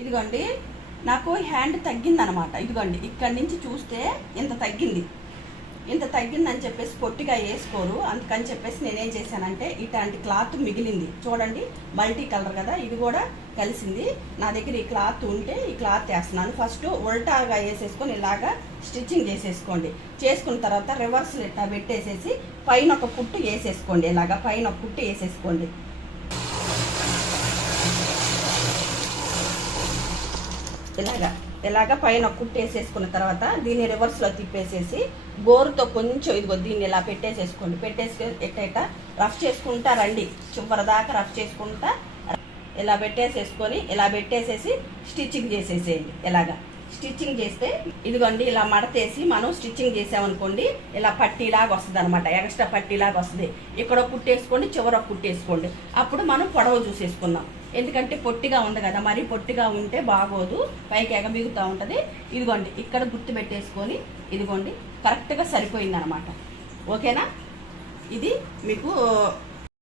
ఇదిగోండి నాకు హ్యాండ్ తగ్గిందనమాట. ఇదిగోండి ఇక్కడి నుంచి చూస్తే ఇంత తగ్గింది. ఇంత తగ్గిందని చెప్పేసి పొట్టిగా వేసుకోరు. అందుకని చెప్పేసి నేనేం చేశానంటే ఇట్లాంటి క్లాత్ మిగిలింది. చూడండి మల్టీ కలర్ కదా ఇది కూడా కలిసింది. నా దగ్గర ఈ క్లాత్ ఉంటే ఈ క్లాత్ వేస్తున్నాను. ఫస్ట్ ఉల్టాగా వేసేసుకొని ఇలాగా స్టిచ్చింగ్ చేసేసుకోండి. చేసుకున్న తర్వాత రివర్స్ ఇట్లా పెట్టేసేసి పైన ఒక కుట్టు వేసేసుకోండి. ఇలాగా పైన ఒక కుట్టు వేసేసుకోండి. ఇలాగా ఇలాగ పైన కుట్టేసేసుకున్న తర్వాత దీన్ని రివర్స్లో తిప్పేసేసి గోరుతో కొంచెం ఇదిగో దీన్ని ఇలా పెట్టేసేసుకోండి. పెట్టేసి ఎట్ట రఫ్ చేసుకుంటా రండి. చివరి దాకా రఫ్ చేసుకుంటా ఇలా పెట్టేసేసుకొని ఇలా పెట్టేసేసి స్టిచ్చింగ్ చేసేసేయండి. ఇలాగా. స్టిచ్చింగ్ చేస్తే ఇదిగోండి ఇలా మడతేసి మనం స్టిచ్చింగ్ చేసామనుకోండి ఇలా పట్టీలాగా వస్తుంది అనమాట ఎక్స్ట్రా పట్టీలాగా వస్తుంది. ఇక్కడ ఒక కుట్టేసుకోండి చివర కుట్టేసుకోండి. అప్పుడు మనం పొడవ చూసేసుకుందాం. ఎందుకంటే పొట్టిగా ఉంది కదా మరి పొట్టిగా ఉంటే బాగోదు. పైకి ఎగబిగుతూ ఉంటుంది. ఇదిగోండి ఇక్కడ గుర్తు పెట్టేసుకొని ఇదిగోండి కరెక్ట్గా సరిపోయింది అనమాట ఓకేనా? ఇది మీకు